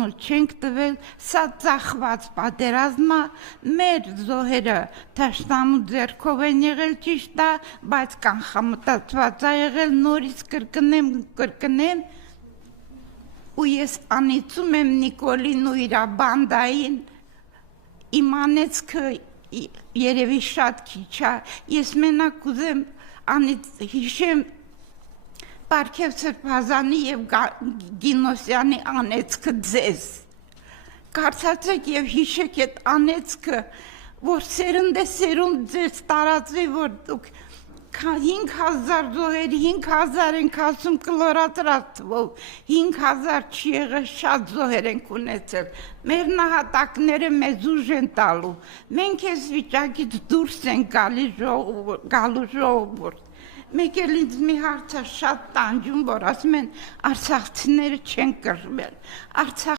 անունը չենք տվել, սա ծախված պատերազմա, մեր զոհերը թշնամու ձեռքով են եղել ճիշտ է, բայց կանխամտածված է եղել, նորից կրկնեմ, ու ես անիծում եմ Նիկոլին ու իր բանդային, իմ անեծքը երևի շատ քիչ է, ես մենակ ուզեմ հիշեմ Պարքև Սրբազանի և Գինոսյանի անեծքը ձեզ, կարծացեք և հիշեք այդ անեծքը, որ սերունդ ձեզ տարածվի, որ դուք 5,000 զոհերի, 5,000 ենք ասում կլորացրած թվով, 5,000 չի եղել, շատ զոհեր ենք ունեցել, մեր նահատակները մեզ ուժ են տալու, մենք ես վիճակից դուրս ենք գալու ժողովուրդ, մեկ էլ ինձ մի հարց է շատ տանջում, որ ասում են արցախցիները չեն կռվել,